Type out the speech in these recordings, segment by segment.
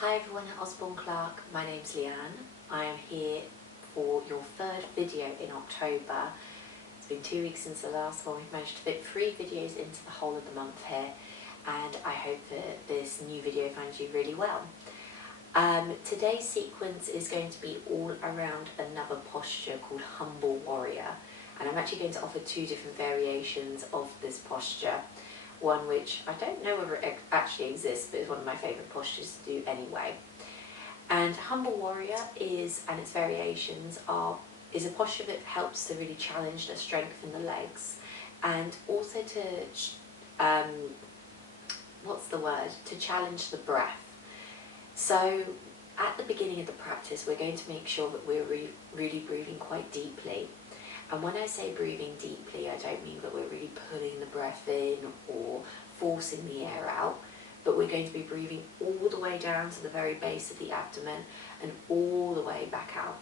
Hi everyone at Osborne Clarke, my name's Leanne. I am here for your third video in October. It's been 2 weeks since the last one. We've managed to fit 3 videos into the whole of the month here, and I hope that this new video finds you really well. Today's sequence is going to be all around another posture called Humble Warrior, and I'm actually going to offer 2 different variations of this posture. One which I don't know whether it actually exists, but is one of my favourite postures to do anyway. And Humble Warrior is, and its variations is a posture that helps to really challenge the strength in the legs, and also to to challenge the breath. So at the beginning of the practice, we're going to make sure that we're really breathing quite deeply. And when I say breathing deeply, I don't mean that we're really pulling the breath in or forcing the air out, but we're going to be breathing all the way down to the very base of the abdomen and all the way back out.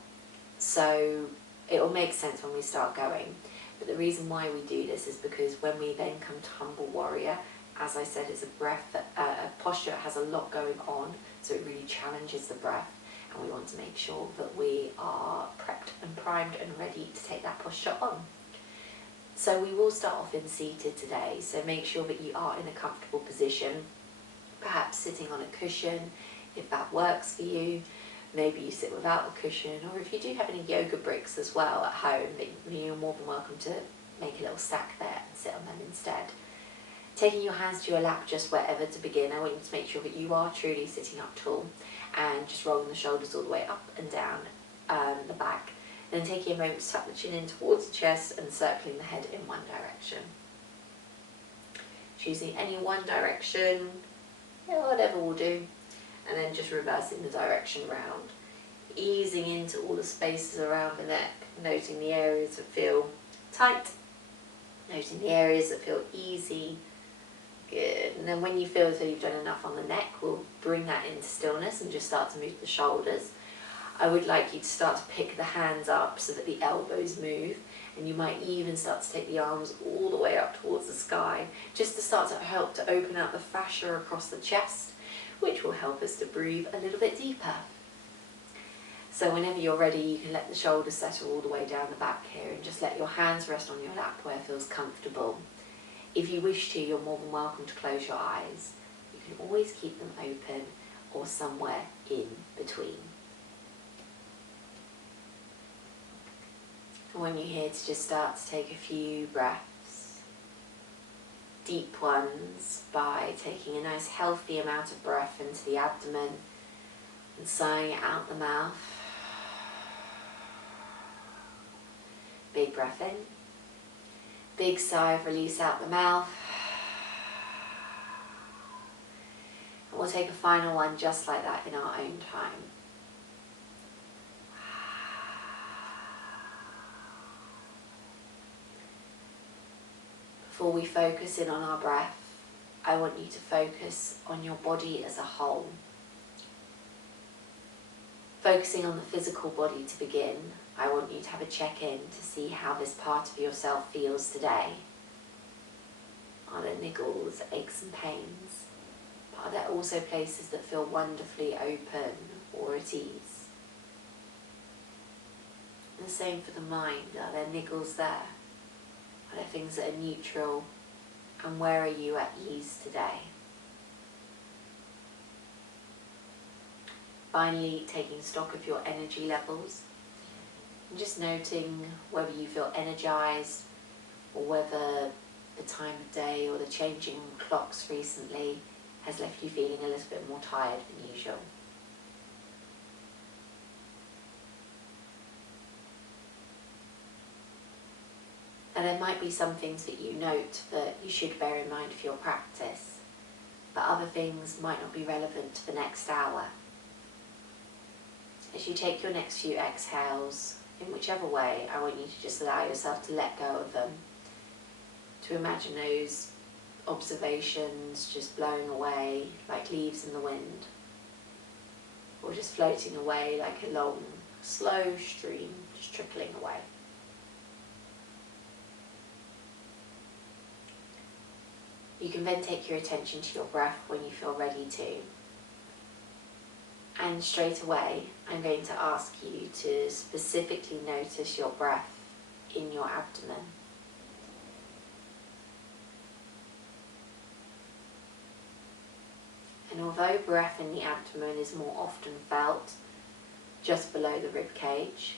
So it will make sense when we start going. But the reason why we do this is because when we then come to Humble Warrior, as I said, it's a posture that has a lot going on, so it really challenges the breath. And we want to make sure that we are prepped and primed and ready to take that posture on. So we will start off in seated today, so make sure that you are in a comfortable position, perhaps sitting on a cushion if that works for you. Maybe you sit without a cushion, or if you do have any yoga bricks as well at home, then you're more than welcome to make a little stack there and sit on them instead. Taking your hands to your lap just wherever to begin, I want you to make sure that you are truly sitting up tall and just rolling the shoulders all the way up and down the back. Then taking a moment to tuck the chin in towards the chest and circling the head in one direction. Choosing any one direction, whatever will do, and then just reversing the direction round. Easing into all the spaces around the neck, noting the areas that feel tight, noting the areas that feel easy. Good. And then when you feel as though you've done enough on the neck, we'll bring that into stillness and just start to move the shoulders. I would like you to start to pick the hands up so that the elbows move, and you might even start to take the arms all the way up towards the sky, just to start to help to open up the fascia across the chest, which will help us to breathe a little bit deeper. So whenever you're ready, you can let the shoulders settle all the way down the back here and just let your hands rest on your lap where it feels comfortable. If you wish to, you're more than welcome to close your eyes. You can always keep them open or somewhere in between. And when you're here to just start to take a few breaths, deep ones, by taking a nice healthy amount of breath into the abdomen and sighing it out the mouth. Big breath in. Big sigh of release out the mouth. And we'll take a final one just like that in our own time. Before we focus in on our breath, I want you to focus on your body as a whole. Focusing on the physical body to begin, I want you to have a check-in to see how this part of yourself feels today. Are there niggles, aches and pains? But are there also places that feel wonderfully open or at ease? And the same for the mind. Are there niggles there? Are there things that are neutral? And where are you at ease today? Finally, taking stock of your energy levels and just noting whether you feel energized or whether the time of day or the changing clocks recently has left you feeling a little bit more tired than usual. And there might be some things that you note that you should bear in mind for your practice, but other things might not be relevant to the next hour. As you take your next few exhales, in whichever way, I want you to just allow yourself to let go of them, to imagine those observations just blowing away like leaves in the wind, or just floating away like a long, slow stream, just trickling away. You can then take your attention to your breath when you feel ready to. And straight away, I'm going to ask you to specifically notice your breath in your abdomen. And although breath in the abdomen is more often felt just below the rib cage,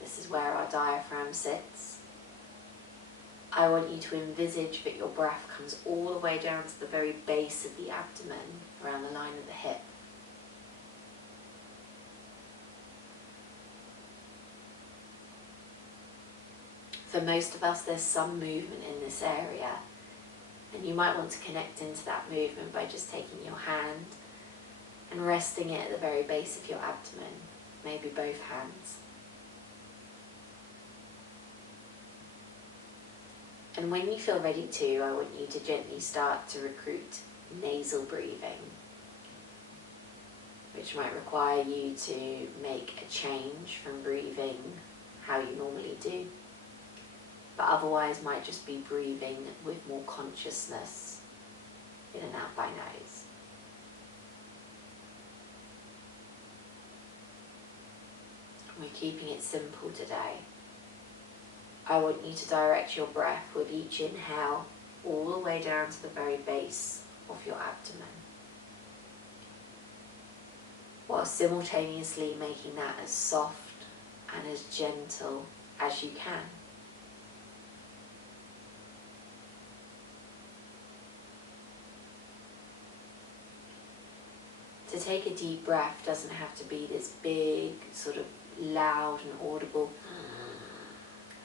this is where our diaphragm sits, I want you to envisage that your breath comes all the way down to the very base of the abdomen, around the line of the hip. For most of us, there's some movement in this area, and you might want to connect into that movement by just taking your hand and resting it at the very base of your abdomen, maybe both hands. And when you feel ready to, I want you to gently start to recruit nasal breathing, which might require you to make a change from breathing how you normally do, but otherwise might just be breathing with more consciousness, in and out by nose. We're keeping it simple today. I want you to direct your breath with each inhale all the way down to the very base of your abdomen, while simultaneously making that as soft and as gentle as you can. To take a deep breath doesn't have to be this big, sort of loud and audible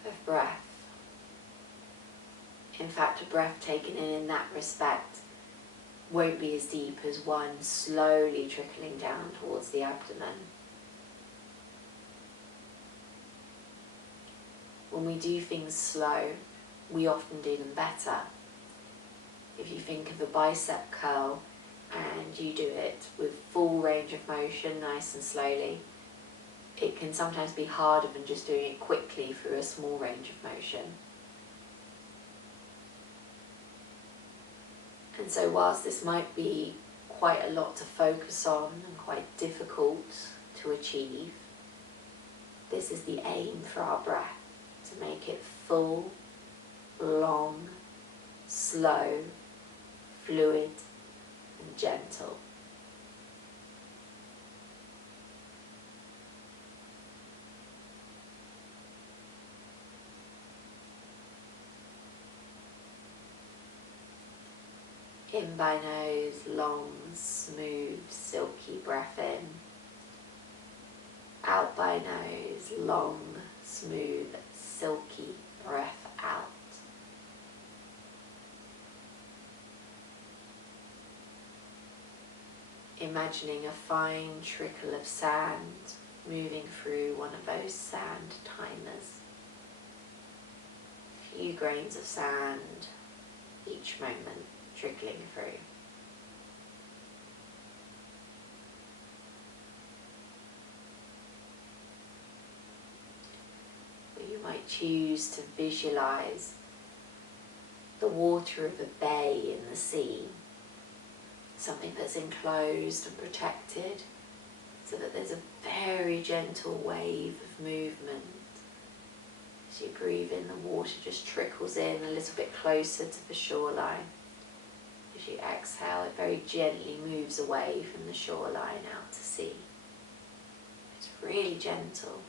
of breath. In fact, a breath taken in that respect won't be as deep as one slowly trickling down towards the abdomen. When we do things slow, we often do them better. If you think of a bicep curl and you do it with full range of motion, nice and slowly, it can sometimes be harder than just doing it quickly through a small range of motion. And so whilst this might be quite a lot to focus on and quite difficult to achieve, this is the aim for our breath, to make it full, long, slow, fluid and gentle. In by nose, long, smooth, silky breath in. Out by nose, long, smooth, silky breath out. Imagining a fine trickle of sand moving through one of those sand timers. A few grains of sand each moment trickling through. Or you might choose to visualize the water of a bay in the sea, something that's enclosed and protected, so that there's a very gentle wave of movement. As you breathe in, the water just trickles in a little bit closer to the shoreline. As you exhale, it very gently moves away from the shoreline out to sea. It's really gentle.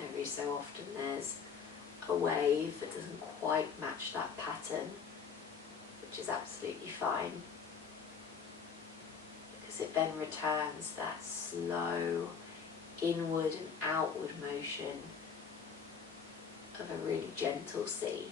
Every so often there's a wave that doesn't quite match that pattern, which is absolutely fine, because it then returns that slow inward and outward motion of a really gentle sea.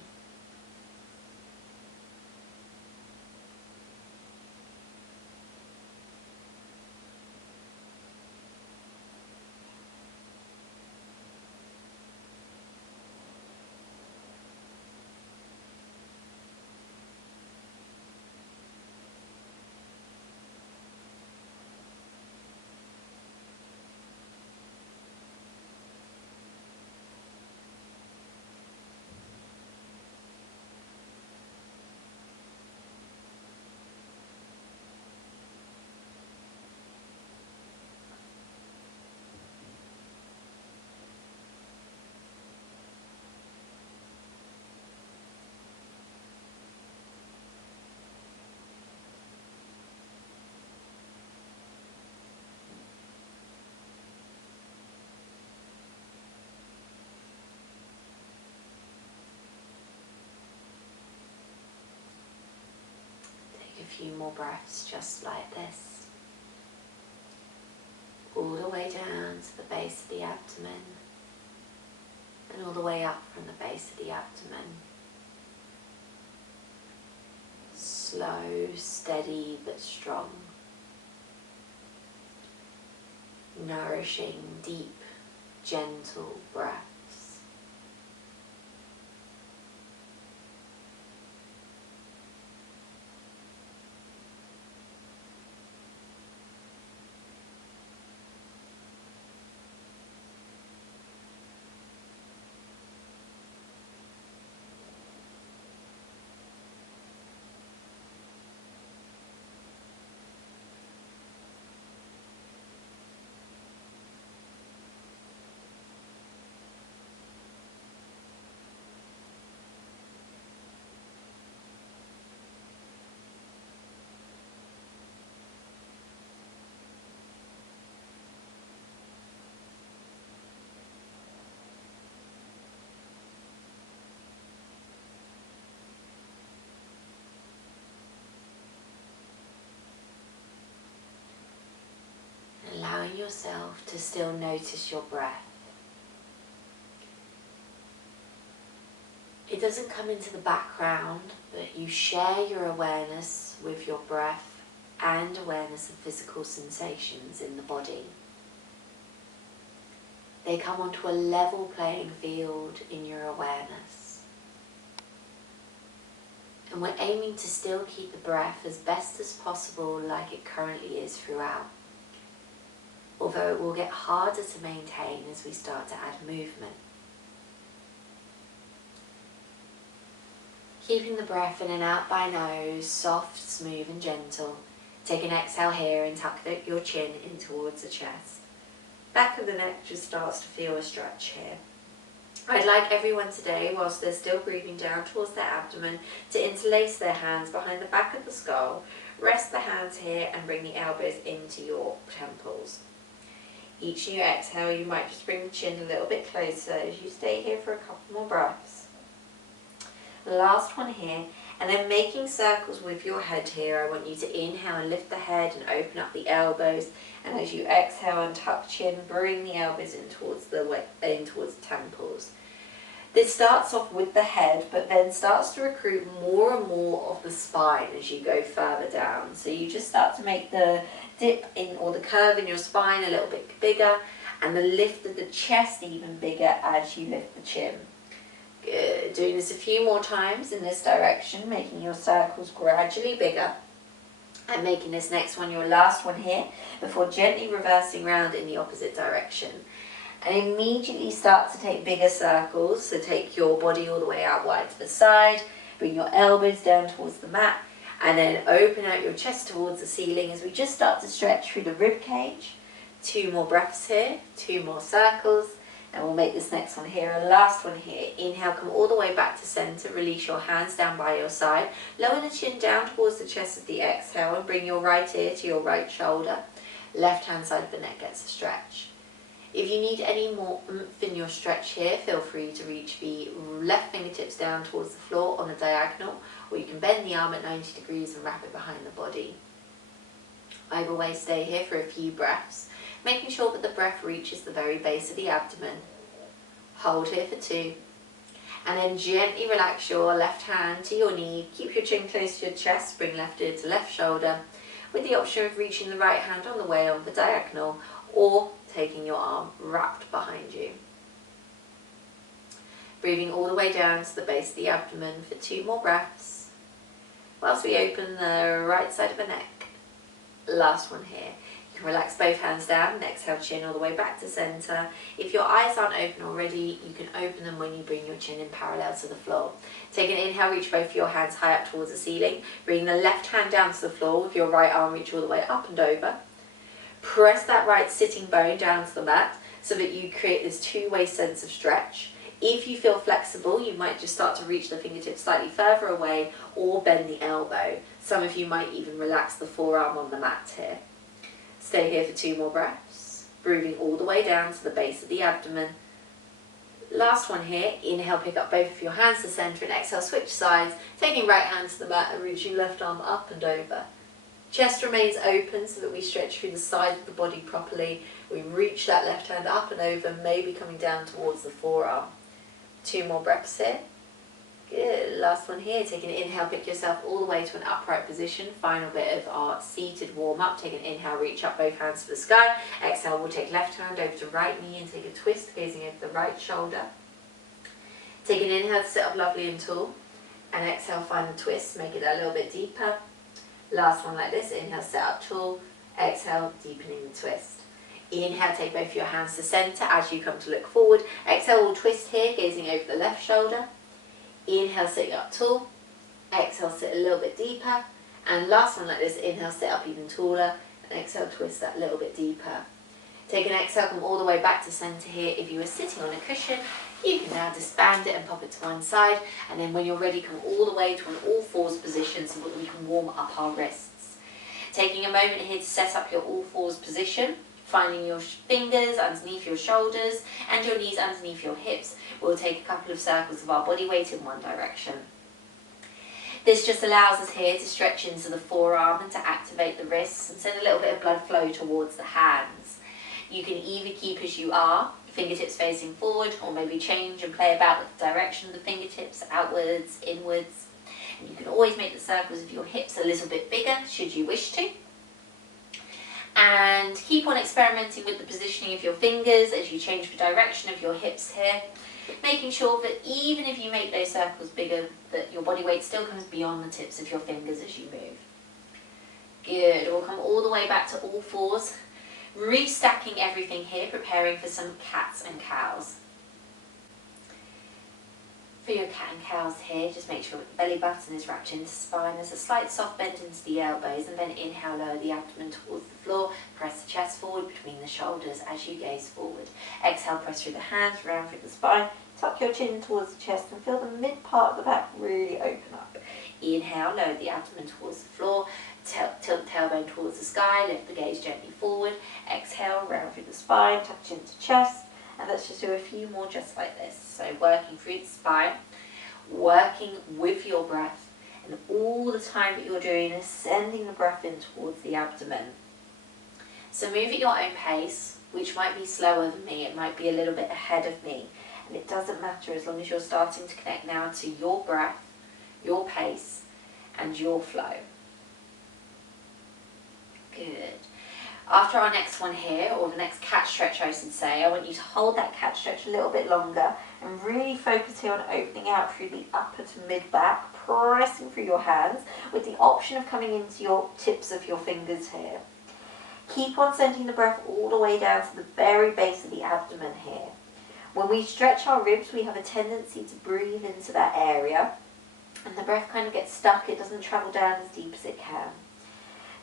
few more breaths just like this. All the way down to the base of the abdomen and all the way up from the base of the abdomen. Slow, steady but strong. Nourishing, deep, gentle breaths. Allowing yourself to still notice your breath. It doesn't come into the background, but you share your awareness with your breath and awareness of physical sensations in the body. They come onto a level playing field in your awareness. And we're aiming to still keep the breath as best as possible like it currently is throughout. Although it will get harder to maintain as we start to add movement. Keeping the breath in and out by nose, soft, smooth and gentle. Take an exhale here and tuck your chin in towards the chest. Back of the neck just starts to feel a stretch here. I'd like everyone today, whilst they're still breathing down towards their abdomen, to interlace their hands behind the back of the skull. Rest the hands here and bring the elbows into your temples. Each new exhale, you might just bring the chin a little bit closer as you stay here for a couple more breaths. Last one here, and then making circles with your head here. I want you to inhale and lift the head and open up the elbows, and as you exhale and tuck chin, bring the elbows in towards the temples. This starts off with the head, but then starts to recruit more and more of the spine as you go further down. So you just start to make the dip in, or the curve in your spine, a little bit bigger, and the lift of the chest even bigger as you lift the chin. Good. Doing this a few more times in this direction, making your circles gradually bigger, and making this next one your last one here before gently reversing round in the opposite direction. And immediately start to take bigger circles, so take your body all the way out wide to the side, bring your elbows down towards the mat, and then open out your chest towards the ceiling as we just start to stretch through the rib cage. 2 more breaths here, 2 more circles, and we'll make this next one here a last one here. Inhale, come all the way back to center, release your hands down by your side, lower the chin down towards the chest with the exhale, and bring your right ear to your right shoulder. Left hand side of the neck gets a stretch. If you need any more oomph in your stretch here, feel free to reach the left fingertips down towards the floor on a diagonal, or you can bend the arm at 90 degrees and wrap it behind the body. Either way, stay here for a few breaths, making sure that the breath reaches the very base of the abdomen. Hold here for 2, and then gently relax your left hand to your knee. Keep your chin close to your chest, bring left ear to left shoulder, with the option of reaching the right hand on the way on the diagonal, or taking your arm wrapped behind you. Breathing all the way down to the base of the abdomen for 2 more breaths, whilst we open the right side of the neck. Last one here. You can relax both hands down and exhale, chin all the way back to center. If your eyes aren't open already, you can open them when you bring your chin in parallel to the floor. Take an inhale, reach both of your hands high up towards the ceiling. Bring the left hand down to the floor with your right arm, reach all the way up and over. Press that right sitting bone down to the mat so that you create this 2-way sense of stretch. If you feel flexible, you might just start to reach the fingertips slightly further away or bend the elbow. Some of you might even relax the forearm on the mat here. Stay here for 2 more breaths, breathing all the way down to the base of the abdomen. Last one here, inhale, pick up both of your hands to center and exhale, switch sides, taking right hand to the mat and reaching left arm up and over. Chest remains open so that we stretch through the side of the body properly. We reach that left hand up and over, maybe coming down towards the forearm. 2 more breaths here. Good, last one here, take an inhale, pick yourself all the way to an upright position. Final bit of our seated warm up. Take an inhale, reach up both hands to the sky. Exhale, we'll take left hand over to right knee and take a twist, gazing over the right shoulder. Take an inhale to sit up lovely and tall. And exhale, find the twist, make it a little bit deeper. Last one like this, inhale, sit up tall. Exhale, deepening the twist. Inhale, take both your hands to center as you come to look forward. Exhale, we'll twist here, gazing over the left shoulder. Inhale, sitting up tall. Exhale, sit a little bit deeper. And last one like this, inhale, sit up even taller. And exhale, twist that a little bit deeper. Take an exhale, come all the way back to center here. If you were sitting on a cushion, you can now disband it and pop it to one side. And then when you're ready, come all the way to an all fours position so that we can warm up our wrists. Taking a moment here to set up your all fours position. Finding your fingers underneath your shoulders and your knees underneath your hips. We'll take a couple of circles of our body weight in one direction. This just allows us here to stretch into the forearm and to activate the wrists and send a little bit of blood flow towards the hands. You can either keep as you are, fingertips facing forward, or maybe change and play about with the direction of the fingertips, outwards, inwards. And you can always make the circles of your hips a little bit bigger should you wish to. And keep on experimenting with the positioning of your fingers as you change the direction of your hips here, making sure that even if you make those circles bigger, that your body weight still comes beyond the tips of your fingers as you move. Good, we'll come all the way back to all fours, restacking everything here, preparing for some cats and cows. For your cat and cows here, just make sure that the belly button is wrapped into the spine. There's a slight soft bend into the elbows, and then inhale, lower the abdomen towards the floor. Press the chest forward between the shoulders as you gaze forward. Exhale, press through the hands, round through the spine. Tuck your chin towards the chest and feel the mid part of the back really open up. Inhale, lower the abdomen towards the floor. Tilt the tailbone towards the sky. Lift the gaze gently forward. Exhale, round through the spine. Tuck chin to chest. And let's just do a few more just like this. So working through the spine, working with your breath, and all the time that you're doing is sending the breath in towards the abdomen. So move at your own pace, which might be slower than me, it might be a little bit ahead of me, and it doesn't matter as long as you're starting to connect now to your breath, your pace, and your flow. Good. After our next one here, or the next cat stretch I should say, I want you to hold that cat stretch a little bit longer and really focus here on opening out through the upper to mid back, pressing through your hands with the option of coming into your tips of your fingers here. Keep on sending the breath all the way down to the very base of the abdomen here. When we stretch our ribs, we have a tendency to breathe into that area, and the breath kind of gets stuck, it doesn't travel down as deep as it can.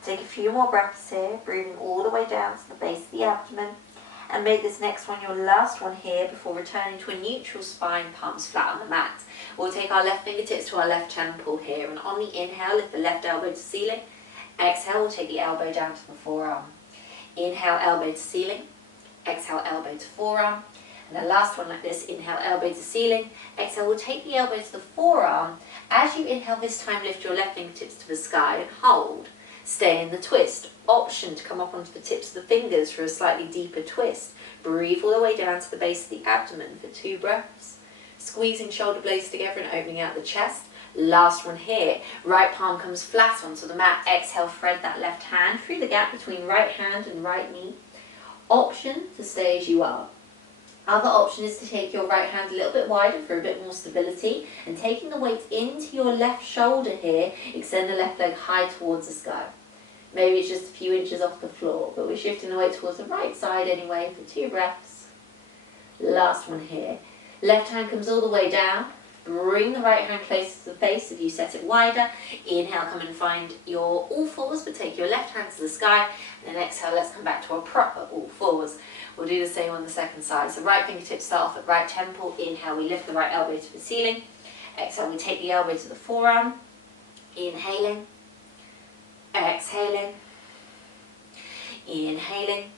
Take a few more breaths here, breathing all the way down to the base of the abdomen, and make this next one your last one here before returning to a neutral spine, palms flat on the mat. We'll take our left fingertips to our left temple here, and on the inhale, lift the left elbow to ceiling. Exhale, we'll take the elbow down to the forearm. Inhale, elbow to ceiling. Exhale, elbow to forearm. And the last one like this, inhale, elbow to ceiling. Exhale, we'll take the elbow to the forearm. As you inhale this time, lift your left fingertips to the sky and hold. Stay in the twist. Option to come up onto the tips of the fingers for a slightly deeper twist. Breathe all the way down to the base of the abdomen for 2 breaths. Squeezing shoulder blades together and opening out the chest. Last one here. Right palm comes flat onto the mat. Exhale, thread that left hand through the gap between right hand and right knee. Option to stay as you are. Other option is to take your right hand a little bit wider for a bit more stability, and taking the weight into your left shoulder here, extend the left leg high towards the sky. Maybe it's just a few inches off the floor, but we're shifting the weight towards the right side anyway for 2 breaths. Last one here. Left hand comes all the way down. Bring the right hand closer to the face if you set it wider. Inhale, come and find your all fours, but take your left hand to the sky. And then exhale, let's come back to our proper all fours. We'll do the same on the second side. So right fingertips start off at right temple. Inhale, we lift the right elbow to the ceiling. Exhale, we take the elbow to the forearm. Inhaling. Exhaling. Inhaling.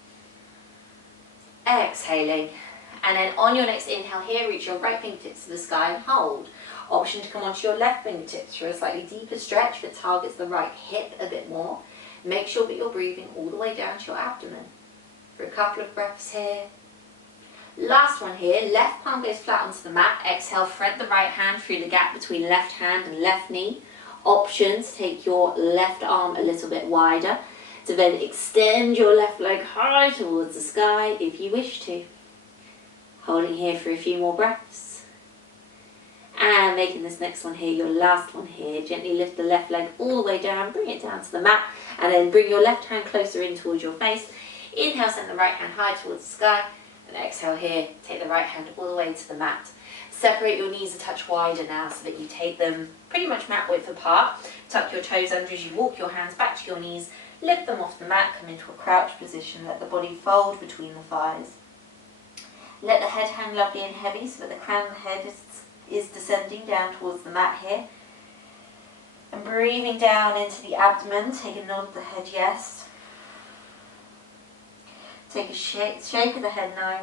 Exhaling. And then on your next inhale here, reach your right fingertips to the sky and hold. Option to come onto your left fingertips for a slightly deeper stretch that targets the right hip a bit more. Make sure that you're breathing all the way down to your abdomen. For a couple of breaths here. Last one here, left palm goes flat onto the mat. Exhale, thread the right hand through the gap between left hand and left knee. Options, take your left arm a little bit wider to then extend your left leg high towards the sky if you wish to. Holding here for a few more breaths. And making this next one here your last one here. Gently lift the left leg all the way down, bring it down to the mat, and then bring your left hand closer in towards your face. Inhale, send the right hand high towards the sky, and exhale here, take the right hand all the way to the mat. Separate your knees a touch wider now so that you take them pretty much mat width apart. Tuck your toes under as you walk your hands back to your knees, lift them off the mat, come into a crouch position, let the body fold between the thighs. Let the head hang lovely and heavy so that the crown of the head is descending down towards the mat here. And breathing down into the abdomen, take a nod of the head, yes. Take a shake of the head, no.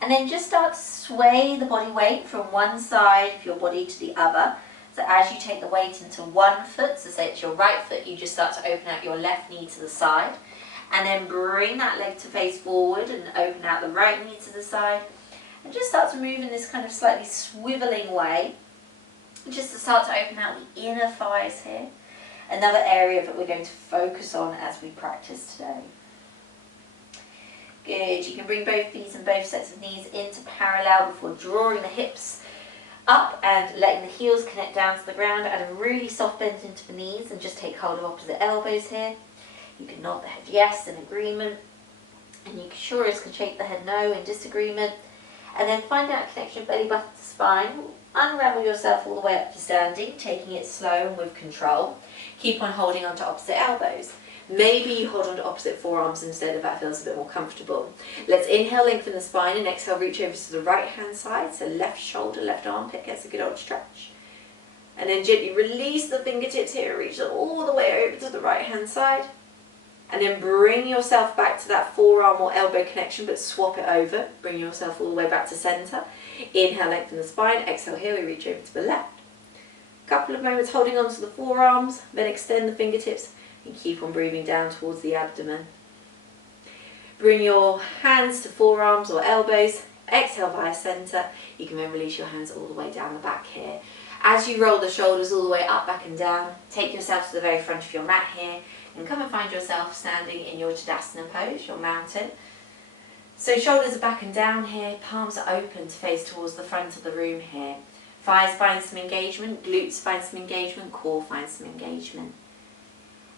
And then just start to sway the body weight from one side of your body to the other. So as you take the weight into one foot, so say it's your right foot, you just start to open out your left knee to the side. And then bring that leg to face forward and open out the right knee to the side. And just start to move in this kind of slightly swiveling way. Just to start to open out the inner thighs here. Another area that we're going to focus on as we practice today. Good, you can bring both feet and both sets of knees into parallel before drawing the hips up and letting the heels connect down to the ground. Add a really soft bend into the knees and just take hold of opposite elbows here. You can nod the head yes in agreement, and you sure as can shake the head no in disagreement. And then find out connection of belly button to spine. Unravel yourself all the way up to standing, taking it slow and with control. Keep on holding onto opposite elbows. Maybe you hold onto opposite forearms instead if that feels a bit more comfortable. Let's inhale, lengthen the spine, and exhale, reach over to the right hand side. So left shoulder, left armpit gets a good old stretch. And then gently release the fingertips here, reach them all the way over to the right hand side. And then bring yourself back to that forearm or elbow connection, but swap it over. Bring yourself all the way back to center. Inhale, lengthen the spine. Exhale, here we reach over to the left. Couple of moments holding on to the forearms, then extend the fingertips and keep on breathing down towards the abdomen. Bring your hands to forearms or elbows. Exhale via center. You can then release your hands all the way down the back here. As you roll the shoulders all the way up, back and down, take yourself to the very front of your mat here. And come and find yourself standing in your Tadasana pose, your mountain. So shoulders are back and down here, palms are open to face towards the front of the room here. Thighs find some engagement, glutes find some engagement, core finds some engagement.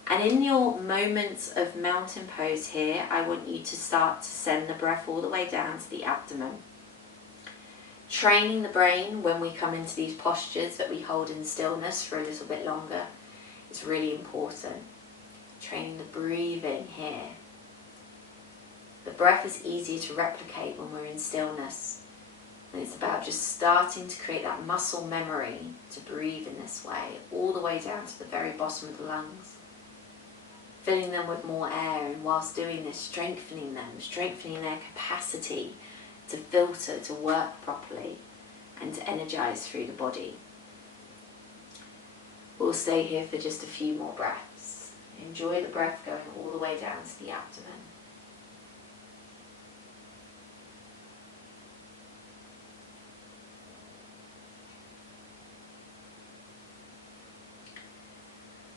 And in your moments of mountain pose here, I want you to start to send the breath all the way down to the abdomen. Training the brain when we come into these postures that we hold in stillness for a little bit longer is really important. Training the breathing here. The breath is easier to replicate when we're in stillness. And it's about just starting to create that muscle memory to breathe in this way, all the way down to the very bottom of the lungs. Filling them with more air, and whilst doing this, strengthening them, strengthening their capacity to filter, to work properly, and to energize through the body. We'll stay here for just a few more breaths. Enjoy the breath going all the way down to the abdomen.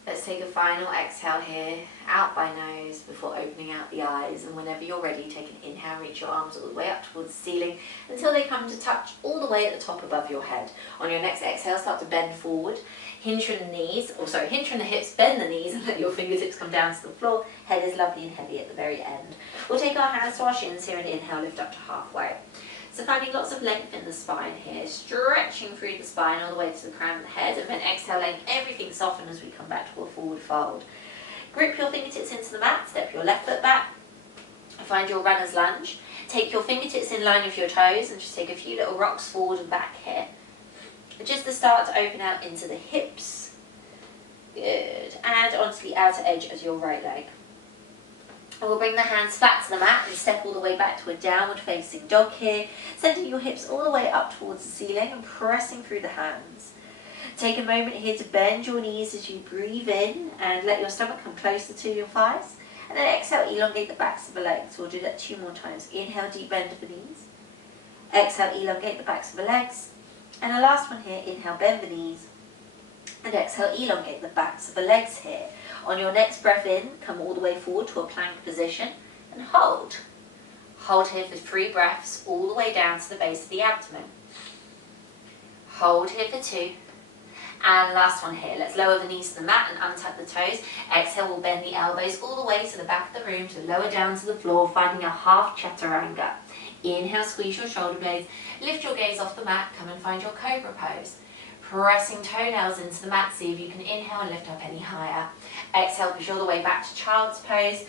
Let's take a final exhale here, out by nose before opening out the eyes. And whenever you're ready, take an inhale, reach your arms all the way up towards the ceiling until they come to touch all the way at the top above your head. On your next exhale, start to bend forward. Hinge from the knees, hinge from the hips, bend the knees and let your fingertips come down to the floor. Head is lovely and heavy at the very end. We'll take our hands to our shins here and inhale, lift up to halfway. So finding lots of length in the spine here, stretching through the spine all the way to the crown of the head, and then exhaling, everything soften as we come back to a forward fold. Grip your fingertips into the mat, step your left foot back, find your runner's lunge. Take your fingertips in line with your toes and just take a few little rocks forward and back here. Just to start to open out into the hips. Good. And onto the outer edge as your right leg. And we'll bring the hands flat to the mat and step all the way back to a downward facing dog here, sending your hips all the way up towards the ceiling and pressing through the hands. Take a moment here to bend your knees as you breathe in and let your stomach come closer to your thighs. And then exhale, elongate the backs of the legs. We'll do that 2 more times. Inhale, deep bend of the knees. Exhale, elongate the backs of the legs. And the last one here, inhale, bend the knees. And exhale, elongate the backs of the legs here. On your next breath in, come all the way forward to a plank position and hold. Hold here for 3 breaths, all the way down to the base of the abdomen. Hold here for 2. And last one here. Let's lower the knees to the mat and untuck the toes. Exhale, we'll bend the elbows all the way to the back of the room to lower down to the floor, finding a half chaturanga. Inhale, squeeze your shoulder blades. Lift your gaze off the mat. Come and find your cobra pose. Pressing toenails into the mat. See if you can inhale and lift up any higher. Exhale, push all the way back to child's pose.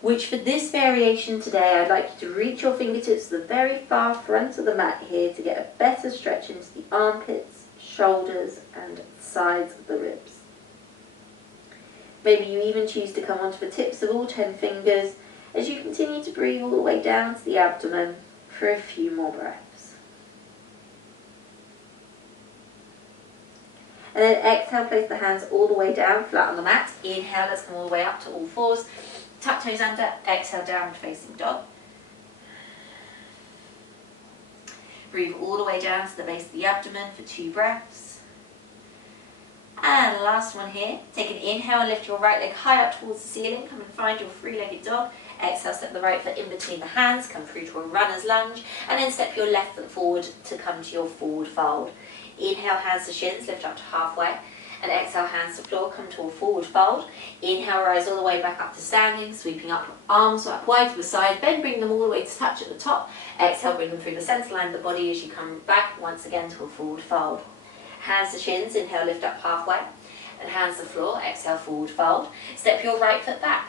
Which for this variation today, I'd like you to reach your fingertips to the very far front of the mat here to get a better stretch into the armpits, shoulders and sides of the ribs. Maybe you even choose to come onto the tips of all 10 fingers as you continue to breathe all the way down to the abdomen for a few more breaths. And then exhale, place the hands all the way down, flat on the mat. Inhale, let's come all the way up to all fours. Tuck toes under, exhale, downward facing dog. Breathe all the way down to the base of the abdomen for 2 breaths. And last one here. Take an inhale and lift your right leg high up towards the ceiling. Come and find your 3-legged dog. Exhale, step the right foot in between the hands. Come through to a runner's lunge. And then step your left foot forward to come to your forward fold. Inhale, hands to shins, lift up to halfway. And exhale, hands to floor, come to a forward fold. Inhale, rise all the way back up to standing, sweeping up, arms up wide to the side, then bring them all the way to touch at the top. Exhale, bring them through the centre line of the body as you come back once again to a forward fold. Hands to shins, inhale, lift up halfway. And hands to floor, exhale, forward fold. Step your right foot back.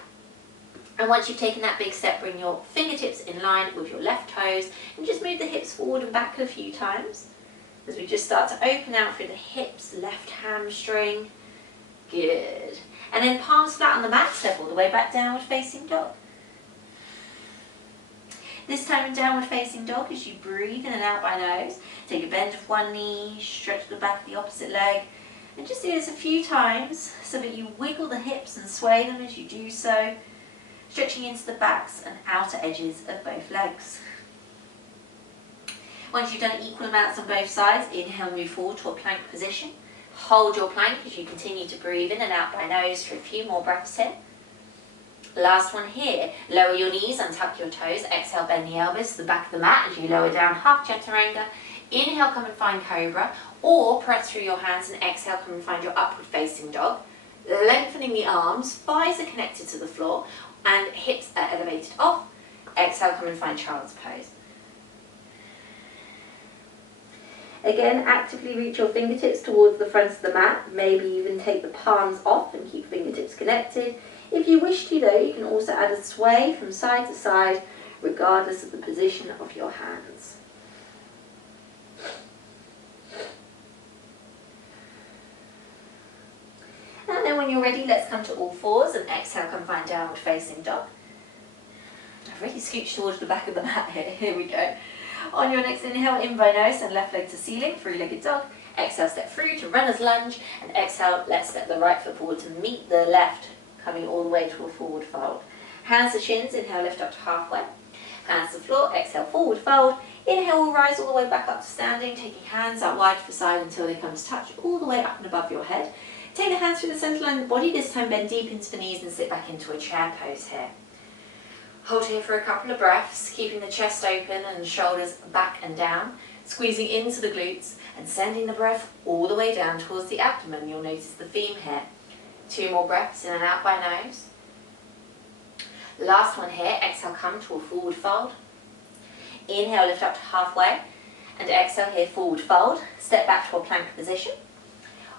And once you've taken that big step, bring your fingertips in line with your left toes and just move the hips forward and back a few times. As we just start to open out through the hips, left hamstring. Good. And then palms flat on the mat, step all the way back, downward facing dog. This time in downward facing dog, as you breathe in and out by nose, take a bend of one knee, stretch the back of the opposite leg, and just do this a few times so that you wiggle the hips and sway them as you do so, stretching into the backs and outer edges of both legs. Once you've done equal amounts on both sides, inhale, move forward to a plank position. Hold your plank as you continue to breathe in and out by nose for a few more breaths here. Last one here. Lower your knees, untuck your toes. Exhale, bend the elbows to the back of the mat as you lower down, half chaturanga. Inhale, come and find cobra, or press through your hands and exhale, come and find your upward facing dog. Lengthening the arms, thighs are connected to the floor and hips are elevated off. Exhale, come and find child's pose. Again, actively reach your fingertips towards the front of the mat. Maybe even take the palms off and keep fingertips connected. If you wish to though, you can also add a sway from side to side, regardless of the position of your hands. And then when you're ready, let's come to all fours and exhale, come find downward facing dog. I've really scooched towards the back of the mat here. Here we go. On your next inhale, in by nose and left leg to ceiling, 3-legged dog. Exhale, step through to runner's lunge. And exhale, let's step the right foot forward to meet the left, coming all the way to a forward fold. Hands to shins, inhale, lift up to halfway. Hands to floor, exhale, forward fold. Inhale, we'll rise all the way back up to standing, taking hands out wide to the side until they come to touch all the way up and above your head. Take the hands through the centre line of the body, this time bend deep into the knees and sit back into a chair pose here. Hold here for a couple of breaths, keeping the chest open and shoulders back and down, squeezing into the glutes and sending the breath all the way down towards the abdomen. You'll notice the theme here. 2 more breaths in and out by nose. Last one here, exhale, come to a forward fold. Inhale, lift up to halfway, and exhale here, forward fold. Step back to a plank position.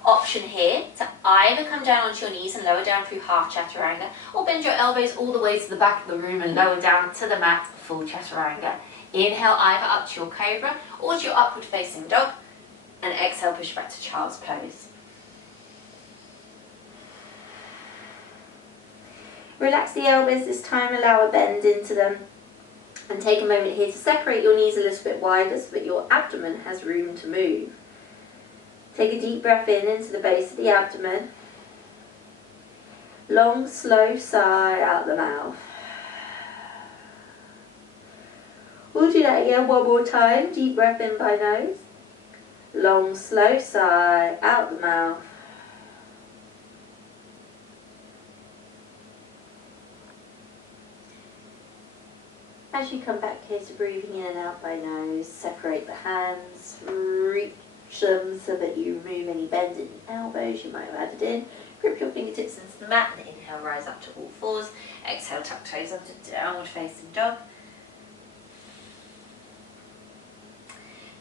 Option here to either come down onto your knees and lower down through half chaturanga, or bend your elbows all the way to the back of the room and lower down to the mat, full chaturanga. Inhale either up to your cobra or to your upward facing dog, and exhale, push back to child's pose. Relax the elbows this time, allow a bend into them. And take a moment here to separate your knees a little bit wider so that your abdomen has room to move. Take a deep breath in into the base of the abdomen. Long, slow sigh out the mouth. We'll do that again one more time. Deep breath in by nose. Long, slow sigh out the mouth. As you come back here to breathing in and out by nose, separate the hands, reach them so that you remove any bend in the elbows you might have added in. Grip your fingertips into the mat and inhale, rise up to all fours. Exhale, tuck toes up to downward facing dog.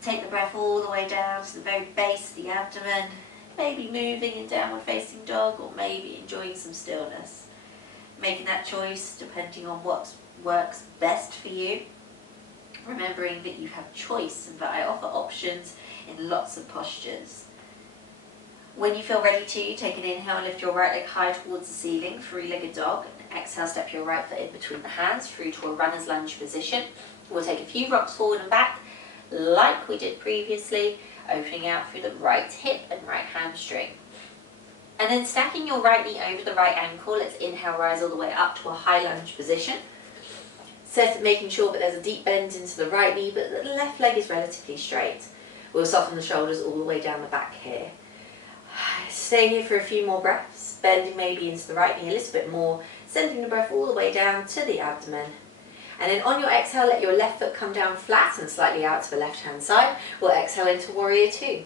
Take the breath all the way down to the very base of the abdomen, maybe moving in downward facing dog or maybe enjoying some stillness. Making that choice depending on what works best for you. Remembering that you have choice and that I offer options in lots of postures. When you feel ready to, take an inhale and lift your right leg high towards the ceiling, three-legged dog. And exhale, step your right foot in between the hands through to a runner's lunge position. We'll take a few rocks forward and back, like we did previously, opening out through the right hip and right hamstring. And then stacking your right knee over the right ankle, let's inhale, rise all the way up to a high lunge position. Making sure that there's a deep bend into the right knee, but the left leg is relatively straight. We'll soften the shoulders all the way down the back here. Staying here for a few more breaths, bending maybe into the right knee a little bit more, sending the breath all the way down to the abdomen. And then on your exhale, let your left foot come down flat and slightly out to the left-hand side. We'll exhale into Warrior Two.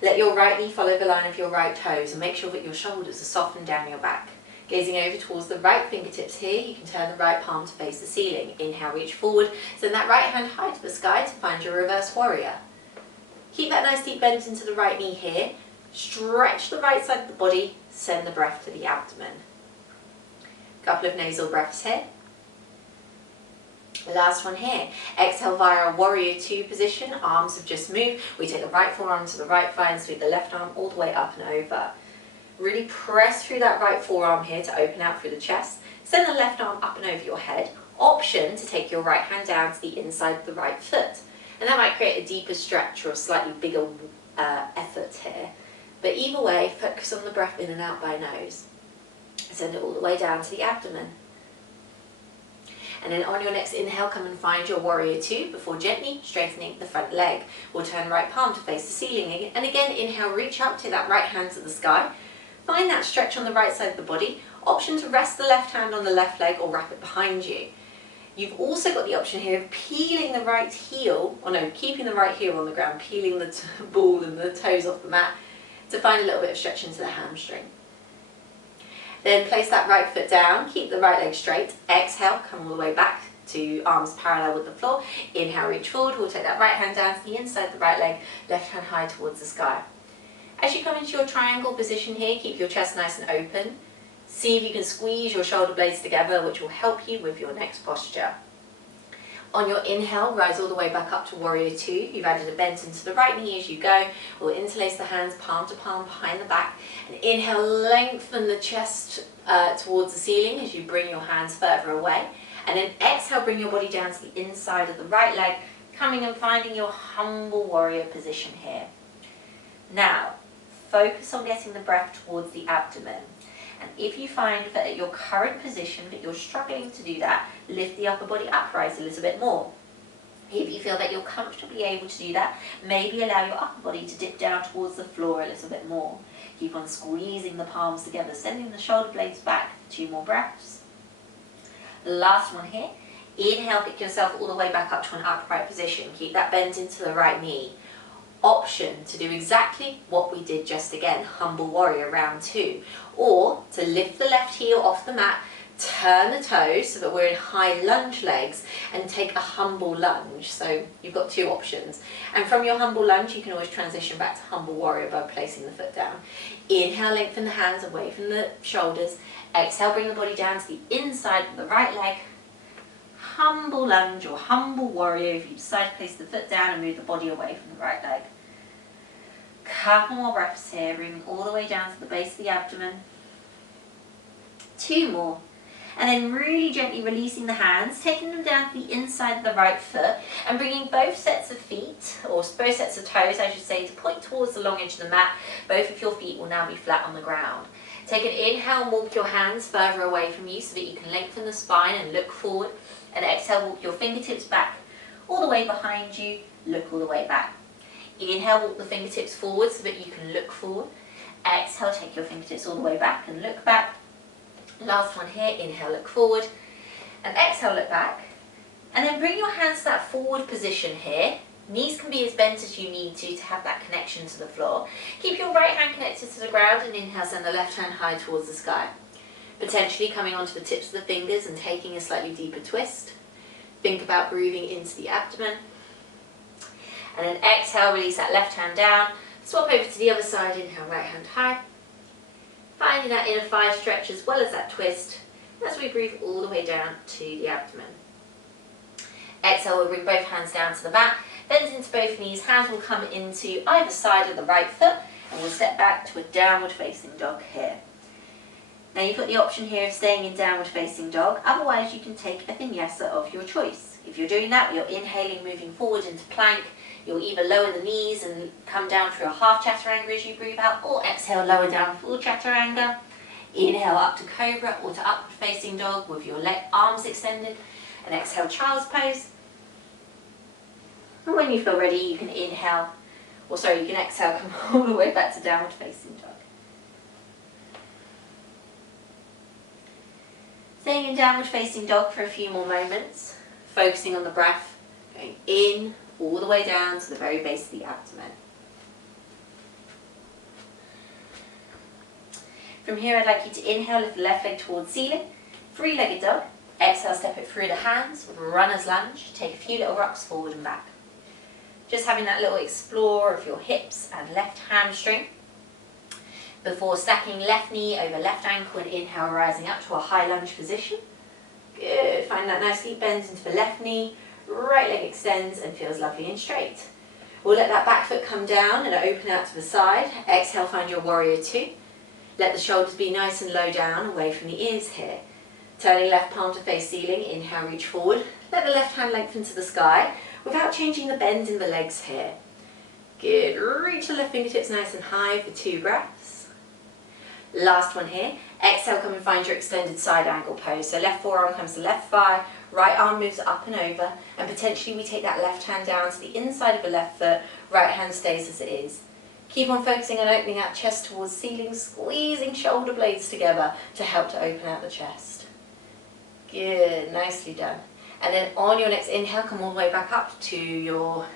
Let your right knee follow the line of your right toes and make sure that your shoulders are softened down your back. Gazing over towards the right fingertips here, you can turn the right palm to face the ceiling. Inhale, reach forward, send that right hand high to the sky to find your reverse warrior. Keep that nice deep bend into the right knee here. Stretch the right side of the body, send the breath to the abdomen. Couple of nasal breaths here. Last one here. Exhale via a Warrior Two position. Arms have just moved. We take the right forearm to the right thigh and sweep the left arm all the way up and over. Really press through that right forearm here to open out through the chest. Send the left arm up and over your head. Option to take your right hand down to the inside of the right foot. And that might create a deeper stretch or a slightly bigger effort here. But either way, focus on the breath in and out by nose. Send it all the way down to the abdomen. And then on your next inhale, come and find your Warrior Two before gently straightening the front leg. We'll turn right palm to face the ceiling. And again, inhale, reach up, take that right hand to the sky. Find that stretch on the right side of the body. Option to rest the left hand on the left leg or wrap it behind you. You've also got the option here of peeling the right heel, or no, keeping the right heel on the ground, peeling the ball and the toes off the mat to find a little bit of stretch into the hamstring. Then place that right foot down, keep the right leg straight. Exhale, come all the way back to arms parallel with the floor. Inhale, reach forward. We'll take that right hand down to the inside of the right leg, left hand high towards the sky. As you come into your triangle position here, keep your chest nice and open. See if you can squeeze your shoulder blades together, which will help you with your next posture. On your inhale, rise all the way back up to Warrior Two. You've added a bend into the right knee as you go. We'll interlace the hands palm to palm behind the back. And inhale, lengthen the chest towards the ceiling as you bring your hands further away. And then exhale, bring your body down to the inside of the right leg, coming and finding your humble warrior position here. Now, focus on getting the breath towards the abdomen. And if you find that at your current position that you're struggling to do that, lift the upper body upright a little bit more. If you feel that you're comfortably able to do that, maybe allow your upper body to dip down towards the floor a little bit more. Keep on squeezing the palms together, sending the shoulder blades back for 2 more breaths. Last one here. Inhale, pick yourself all the way back up to an upright position. Keep that bend into the right knee. Option to do exactly what we did just again, humble warrior round 2, or to lift the left heel off the mat, turn the toes so that we're in high lunge legs and take a humble lunge. So you've got 2 options, and from your humble lunge you can always transition back to humble warrior by placing the foot down. Inhale, lengthen the hands away from the shoulders. Exhale, bring the body down to the inside of the right leg. Humble lunge or humble warrior if you decide to place the foot down and move the body away from the right leg. Couple more breaths here, moving all the way down to the base of the abdomen. 2 more. And then really gently releasing the hands, taking them down to the inside of the right foot and bringing both sets of feet, or both sets of toes I should say, to point towards the long edge of the mat. Both of your feet will now be flat on the ground. Take an inhale and walk your hands further away from you so that you can lengthen the spine and look forward. And exhale, walk your fingertips back all the way behind you, look all the way back. Inhale, walk the fingertips forward so that you can look forward. Exhale, take your fingertips all the way back and look back. Last one here, inhale, look forward, and exhale, look back. And then bring your hands to that forward position here. Knees can be as bent as you need to have that connection to the floor. Keep your right hand connected to the ground and inhale, send the left hand high towards the sky. Potentially coming onto the tips of the fingers and taking a slightly deeper twist. Think about breathing into the abdomen. And then exhale, release that left hand down. Swap over to the other side, inhale, right hand high. Finding that inner thigh stretch as well as that twist as we breathe all the way down to the abdomen. Exhale, we'll bring both hands down to the mat, bend into both knees, hands will come into either side of the right foot, and we'll step back to a downward facing dog here. Now you've got the option here of staying in downward facing dog, otherwise you can take a vinyasa of your choice. If you're doing that, you're inhaling, moving forward into plank. You'll either lower the knees and come down through a half chaturanga as you breathe out, or exhale, lower down full chaturanga. Inhale up to cobra or to upward facing dog with your arms extended, and exhale, child's pose. And when you feel ready, you can inhale, you can exhale, come all the way back to downward facing dog. Staying in downward facing dog for a few more moments, focusing on the breath, going in, all the way down to the very base of the abdomen. From here, I'd like you to inhale, lift the left leg towards ceiling, three-legged dog. Exhale, step it through the hands, runner's lunge. Take a few little rocks forward and back. Just having that little explore of your hips and left hamstring. Before stacking left knee over left ankle and inhale, rising up to a high lunge position. Good, find that nice deep bend into the left knee. Right leg extends and feels lovely and straight. We'll let that back foot come down and open out to the side. Exhale, find your warrior two. Let the shoulders be nice and low down, away from the ears here. Turning left palm to face ceiling, inhale, reach forward. Let the left hand lengthen to the sky without changing the bend in the legs here. Good, reach the left fingertips nice and high for 2 breaths. Last one here. Exhale, come and find your extended side angle pose. So left forearm comes to left thigh, right arm moves up and over, and potentially we take that left hand down to the inside of the left foot, right hand stays as it is. Keep on focusing on opening out chest towards ceiling, squeezing shoulder blades together to help to open out the chest. Good, nicely done. And then on your next inhale, come all the way back up to your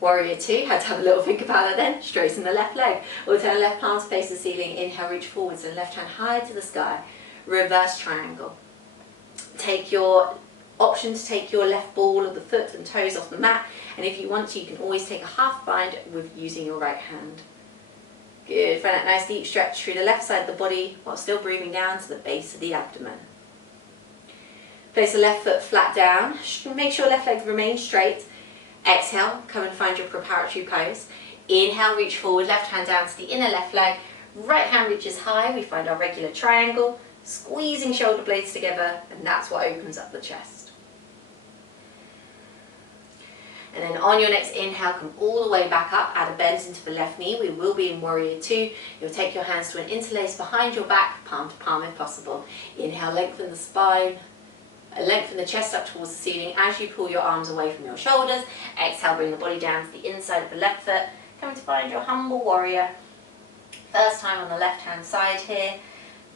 warrior two. Had to have a little think about it then. Straighten the left leg. We'll turn left palm to face the ceiling. Inhale, reach forwards and left hand high to the sky. Reverse triangle. Take your option to take your left ball of the foot and toes off the mat. And if you want to, you can always take a half bind with using your right hand. Good. Find that nice deep stretch through the left side of the body while still breathing down to the base of the abdomen. Place the left foot flat down. Make sure left leg remains straight. Exhale, come and find your preparatory pose. Inhale, reach forward, left hand down to the inner left leg. Right hand reaches high. We find our regular triangle, squeezing shoulder blades together, and that's what opens up the chest. And then on your next inhale, come all the way back up, add a bend into the left knee. We will be in warrior two. You'll take your hands to an interlace behind your back, palm to palm if possible. Inhale, lengthen the spine. Lengthen the chest up towards the ceiling as you pull your arms away from your shoulders. Exhale, bring the body down to the inside of the left foot. Come to find your humble warrior. First time on the left hand side here.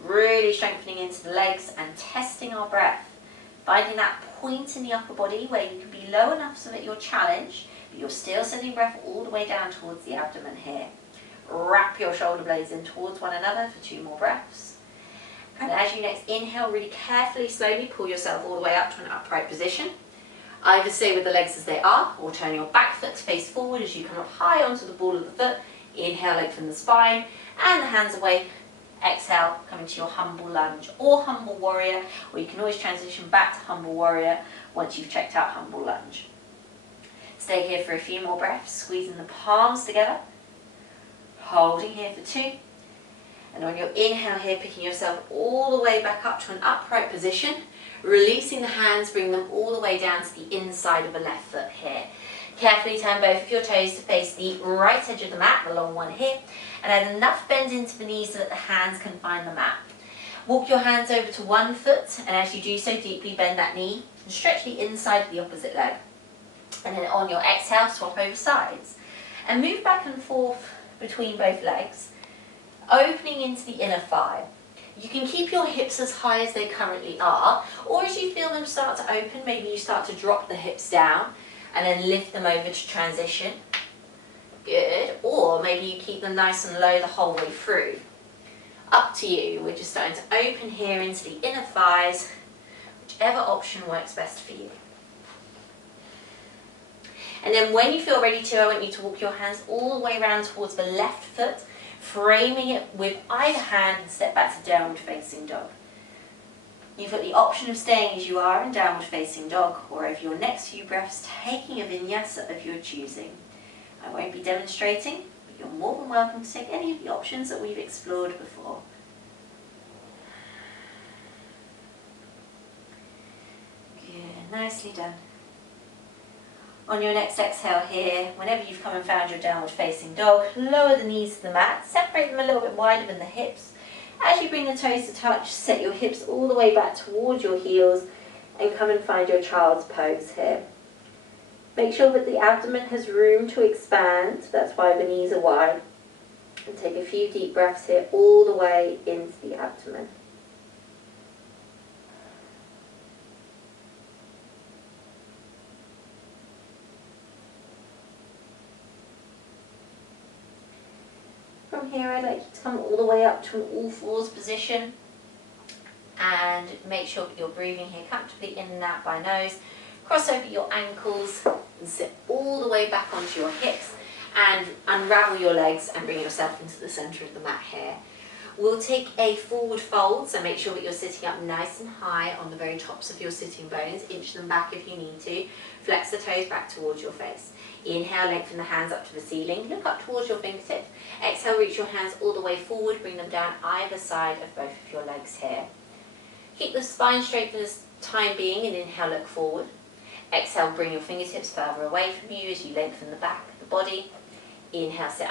Really strengthening into the legs and testing our breath. Finding that point in the upper body where you can be low enough so that you're challenged, but you're still sending breath all the way down towards the abdomen here. Wrap your shoulder blades in towards one another for 2 more breaths. And as you next inhale, really carefully, slowly pull yourself all the way up to an upright position. Either stay with the legs as they are, or turn your back foot to face forward as you come up high onto the ball of the foot. Inhale, lengthen the spine, and the hands away. Exhale, come into your humble lunge or humble warrior, or you can always transition back to humble warrior once you've checked out humble lunge. Stay here for a few more breaths, squeezing the palms together. Holding here for 2. And on your inhale here, picking yourself all the way back up to an upright position, releasing the hands, bring them all the way down to the inside of the left foot here. Carefully turn both of your toes to face the right edge of the mat, the long one here, and add enough bend into the knees so that the hands can find the mat. Walk your hands over to one foot, and as you do so, deeply bend that knee and stretch the inside of the opposite leg. And then on your exhale, swap over sides. And move back and forth between both legs, opening into the inner thigh. You can keep your hips as high as they currently are, or as you feel them start to open, maybe you start to drop the hips down and then lift them over to transition. Good. Or maybe you keep them nice and low the whole way through. Up to you. We're just starting to open here into the inner thighs, whichever option works best for you. And then when you feel ready to, I want you to walk your hands all the way around towards the left foot, framing it with either hand and step back to downward facing dog. You've got the option of staying as you are in downward facing dog, or over your next few breaths taking a vinyasa of your choosing. I won't be demonstrating, but you're more than welcome to take any of the options that we've explored before. Good, nicely done. On your next exhale here, whenever you've come and found your downward facing dog, lower the knees to the mat, separate them a little bit wider than the hips. As you bring the toes to touch, set your hips all the way back towards your heels and come and find your child's pose here. Make sure that the abdomen has room to expand, that's why the knees are wide. And take a few deep breaths here all the way into the abdomen. From here, I'd like you to come all the way up to an all fours position and make sure that you're breathing here comfortably in and out by nose. Cross over your ankles and sit all the way back onto your hips and unravel your legs and bring yourself into the centre of the mat here. We'll take a forward fold, so make sure that you're sitting up nice and high on the very tops of your sitting bones. Inch them back if you need to. Flex the toes back towards your face. Inhale, lengthen the hands up to the ceiling. Look up towards your fingertips. Exhale, reach your hands all the way forward. Bring them down either side of both of your legs here. Keep the spine straight for the time being and inhale, look forward. Exhale, bring your fingertips further away from you as you lengthen the back of the body. Inhale, sit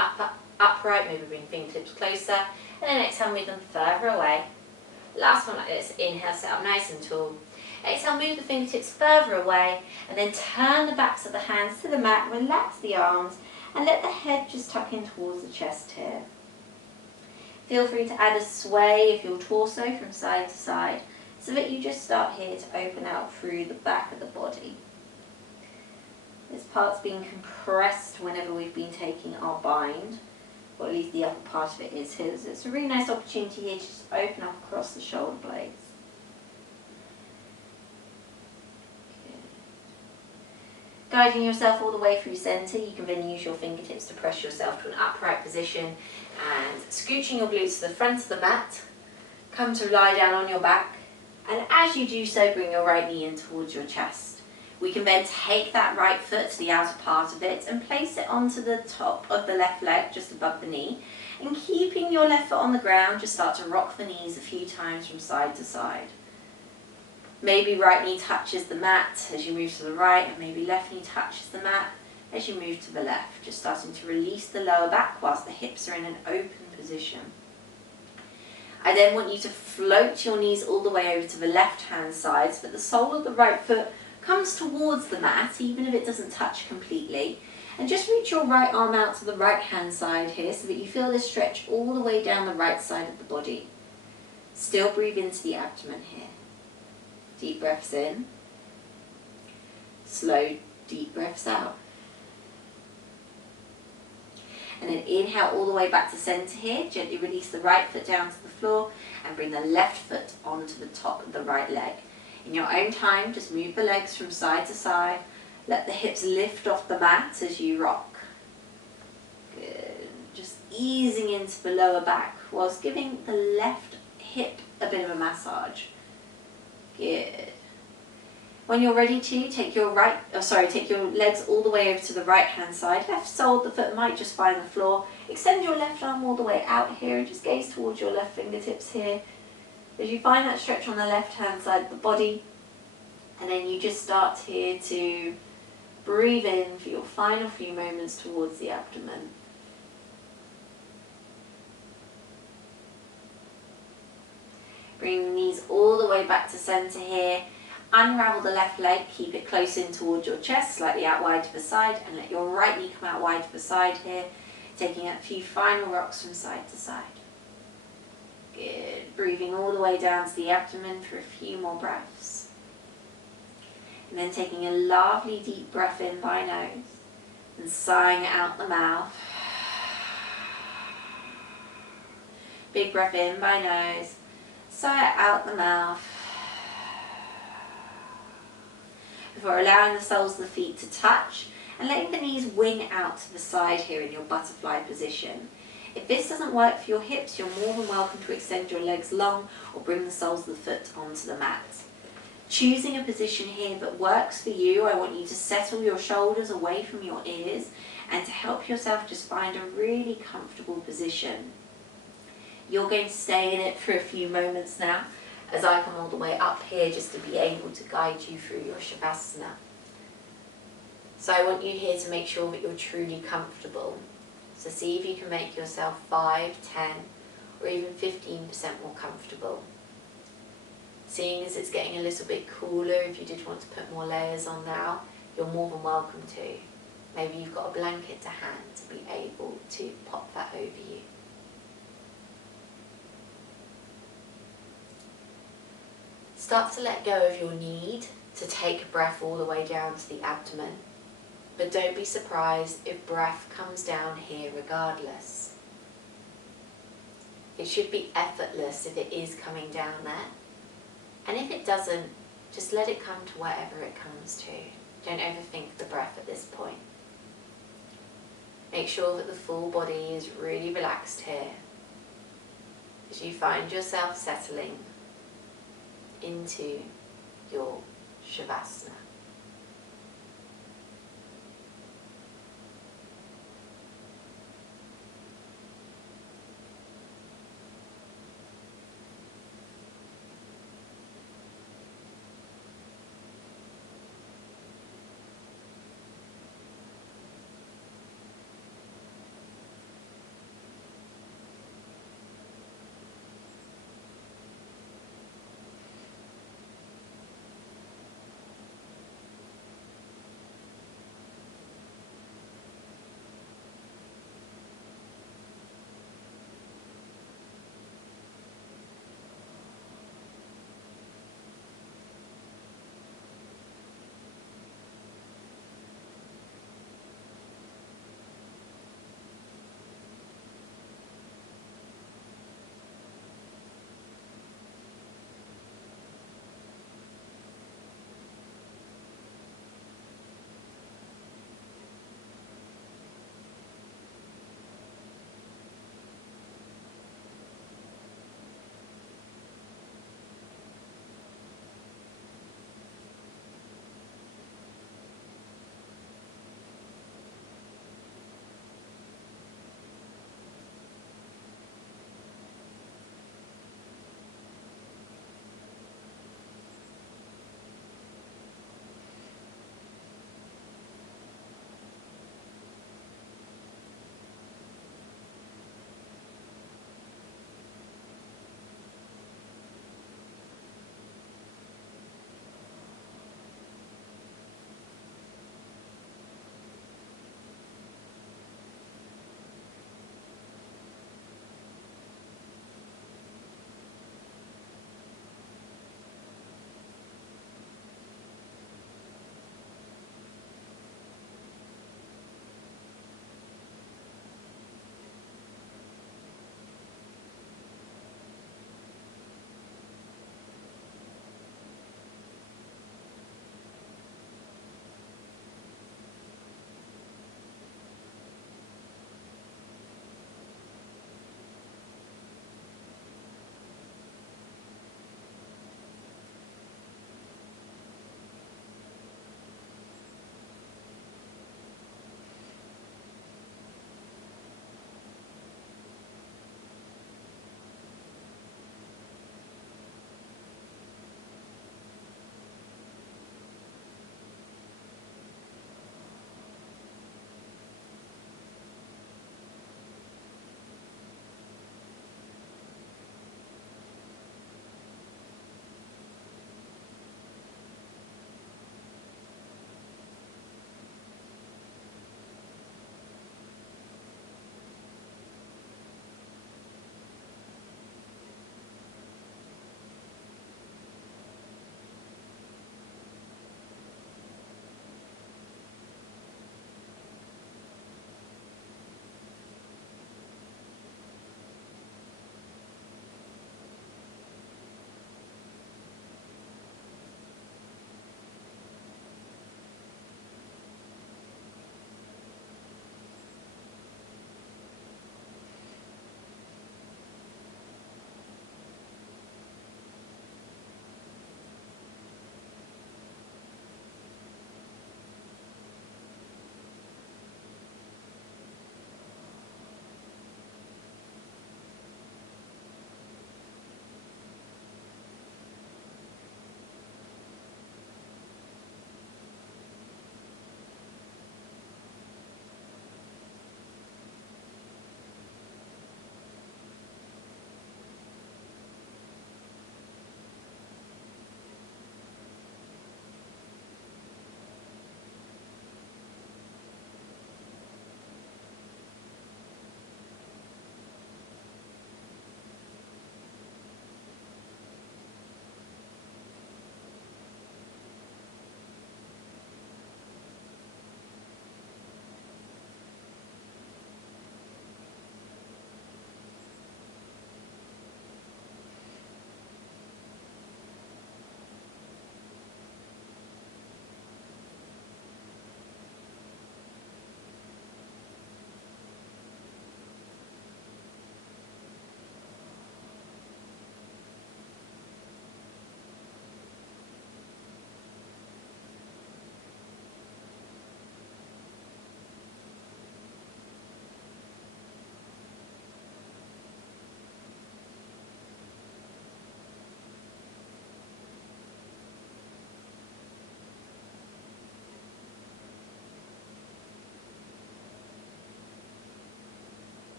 upright, maybe bring fingertips closer. And then exhale, move them further away. Last one like this. Inhale, sit up nice and tall. Exhale, move the fingertips further away. And then turn the backs of the hands to the mat. Relax the arms. And let the head just tuck in towards the chest here. Feel free to add a sway of your torso from side to side, so that you just start here to open out through the back of the body. This part's being compressed whenever we've been taking our bind, or at least the upper part of it is here. So it's a really nice opportunity here to just open up across the shoulder blades. Guiding yourself all the way through centre, you can then use your fingertips to press yourself to an upright position and scooching your glutes to the front of the mat, come to lie down on your back, and as you do so, bring your right knee in towards your chest. We can then take that right foot to the outer part of it and place it onto the top of the left leg, just above the knee, and keeping your left foot on the ground, just start to rock the knees a few times from side to side. Maybe right knee touches the mat as you move to the right, and maybe left knee touches the mat as you move to the left. Just starting to release the lower back whilst the hips are in an open position. I then want you to float your knees all the way over to the left hand side so that the sole of the right foot comes towards the mat, even if it doesn't touch completely. And just reach your right arm out to the right hand side here so that you feel this stretch all the way down the right side of the body. Still breathe into the abdomen here. Deep breaths in, slow deep breaths out. And then inhale all the way back to centre here, gently release the right foot down to the floor and bring the left foot onto the top of the right leg. In your own time, just move the legs from side to side, let the hips lift off the mat as you rock. Good. Just easing into the lower back whilst giving the left hip a bit of a massage. Good. When you're ready to, take your legs all the way over to the right hand side. Left sole of the foot might just find the floor. Extend your left arm all the way out here and just gaze towards your left fingertips here. As you find that stretch on the left hand side of the body, and then you just start here to breathe in for your final few moments towards the abdomen. Bring the knees all the way back to centre here. Unravel the left leg, keep it close in towards your chest, slightly out wide to the side, and let your right knee come out wide to the side here, taking a few final rocks from side to side. Good. Breathing all the way down to the abdomen for a few more breaths. And then taking a lovely deep breath in by nose and sighing out the mouth. Big breath in by nose, sigh out the mouth. Before allowing the soles of the feet to touch and letting the knees wing out to the side here in your butterfly position. If this doesn't work for your hips, you're more than welcome to extend your legs long or bring the soles of the foot onto the mat. Choosing a position here that works for you, I want you to settle your shoulders away from your ears and to help yourself just find a really comfortable position. You're going to stay in it for a few moments now as I come all the way up here just to be able to guide you through your Shavasana. So I want you here to make sure that you're truly comfortable. So see if you can make yourself 5, 10 or even 15% more comfortable. Seeing as it's getting a little bit cooler, if you did want to put more layers on now, you're more than welcome to. Maybe you've got a blanket to hand to be able to pop that over you. Start to let go of your need to take a breath all the way down to the abdomen, but don't be surprised if breath comes down here regardless. It should be effortless if it is coming down there, and if it doesn't, just let it come to wherever it comes to. Don't overthink the breath at this point. Make sure that the full body is really relaxed here as you find yourself settling into your Shavasana.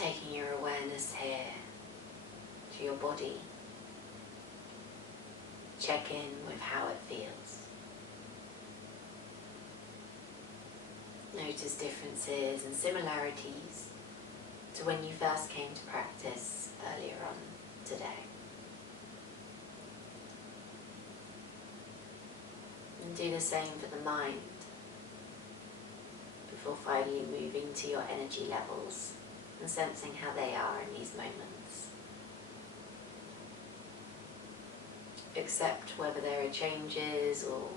taking your awareness here to your body. Check in with how it feels. Notice differences and similarities to when you first came to practice earlier on today. And do the same for the mind before finally moving to your energy levels and sensing how they are in these moments. Accept whether there are changes or,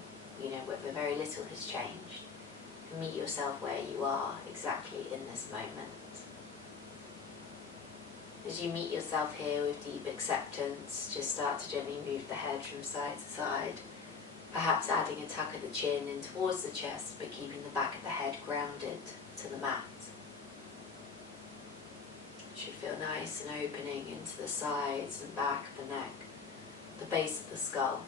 whether very little has changed. And meet yourself where you are exactly in this moment. As you meet yourself here with deep acceptance, just start to gently move the head from side to side, perhaps adding a tuck of the chin in towards the chest, but keeping the back of the head grounded to the mat. It should feel nice and opening into the sides and back of the neck, the base of the skull.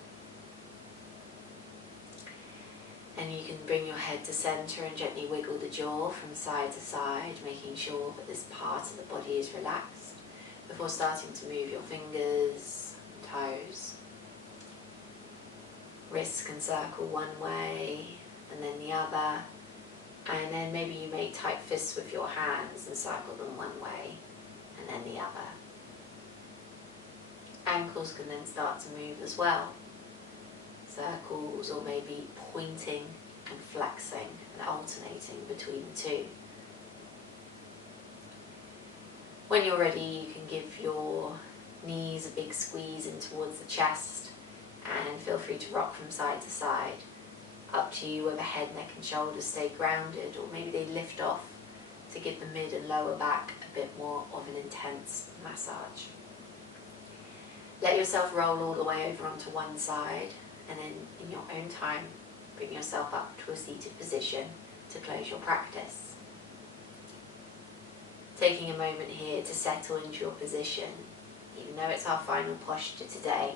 And you can bring your head to center and gently wiggle the jaw from side to side, making sure that this part of the body is relaxed before starting to move your fingers, toes. Wrists can circle one way and then the other, and then maybe you make tight fists with your hands and circle them one way and then the other. Ankles can then start to move as well. Circles, or maybe pointing and flexing and alternating between the two. When you're ready, you can give your knees a big squeeze in towards the chest and feel free to rock from side to side. Up to you whether head, neck and shoulders stay grounded, or maybe they lift off to give the mid and lower back a bit more of an intense massage. Let yourself roll all the way over onto one side, and then in your own time, bring yourself up to a seated position to close your practice. Taking a moment here to settle into your position, even though it's our final posture today,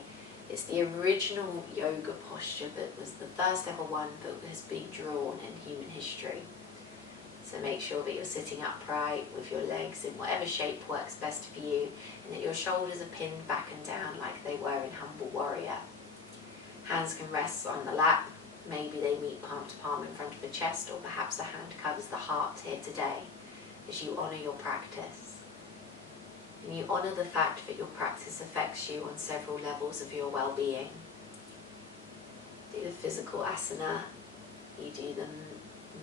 it's the original yoga posture that was the first ever one that has been drawn in human history. So make sure that you're sitting upright with your legs in whatever shape works best for you, and that your shoulders are pinned back and down like they were in Humble Warrior. Hands can rest on the lap, maybe they meet palm to palm in front of the chest, or perhaps a hand covers the heart here today as you honour your practice. And you honour the fact that your practice affects you on several levels of your well-being. Do the physical asana, you do the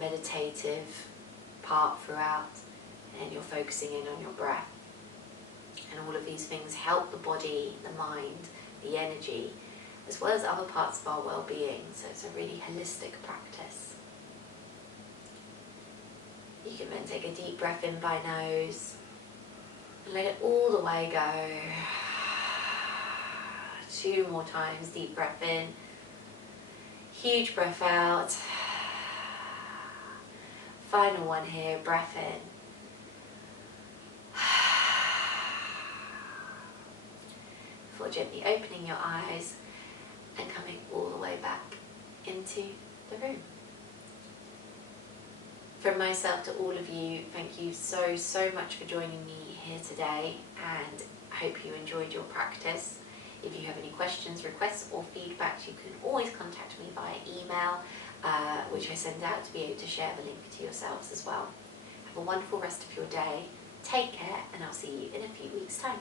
meditative part throughout, and you're focusing in on your breath. And all of these things help the body, the mind, the energy, as well as other parts of our well-being. So it's a really holistic practice. You can then take a deep breath in by nose and let it all the way go. 2 more times, deep breath in, huge breath out. Final one here, breath in. Before gently opening your eyes and coming all the way back into the room. From myself to all of you, thank you so much for joining me here today, and I hope you enjoyed your practice. If you have any questions, requests or feedback, you can always contact me via email, which I send out to be able to share the link to yourselves as well. Have a wonderful rest of your day, take care, and I'll see you in a few weeks' time.